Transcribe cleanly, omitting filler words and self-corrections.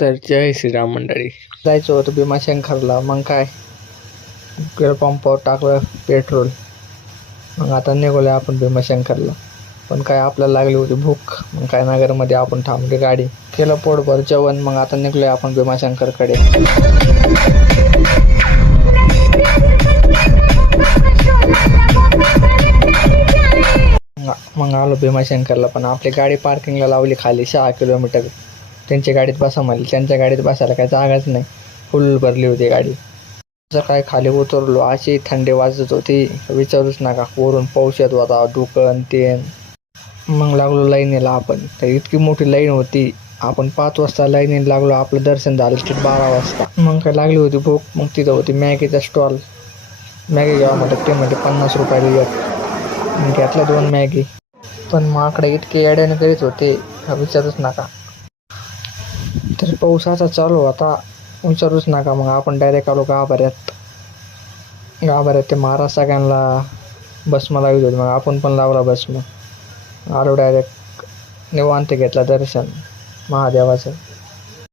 तर जय श्रीराम मंडळी. जायचं होतं भीमाशंकरला. मग काय पंपावर टाकलं पेट्रोल. मग आता निघालो आपण भीमाशंकरला. पण काय आपल्याला लागली होती भूक. मग काय नगरमध्ये आपण थांबली गाडी, केलं पोटभर जेवण. मग आता निघलोय आपण भीमाशंकरकडे. मग आलो भीमाशंकरला. पण आपली गाडी पार्किंगला लावली खाली 6 किलोमीटर. त्यांच्या गाडीत बसा म्हणली. त्यांच्या गाडीत बसायला काही जागाच नाही, फुल भरली होती गाडी. जर काय खाली उतरलो, अशी थंडी वाजत होती विचारूच नका. वरून पाऊस येत होता, दुकान तेन. मग लागलो लाईनीला आपण. तर इतकी मोठी लाईन होती. आपण 5 वाजता लाईनीला लागलो, आपलं दर्शन झालं ते 12 वाजता. मग काय लागली होती भूक. मग तिथं होती मॅगीचा स्टॉल. मॅगी घ्यावा म्हटलं, ते म्हणजे 50 रुपयाला एक. मग घेतल्या 2 मॅगी. पण माकडे इतके येड्याने करीत होते विचारूच नका. तर पावसाचा चालू होता, विचारूच नका. मग आपण डायरेक्ट आलो गाभाऱ्यात. ते महाराज सगळ्यांना भस्म लावित होते. मग आपण पण लावला भस्म. आलो डायरेक्ट निवांत, घेतला दर्शन महादेवाचं.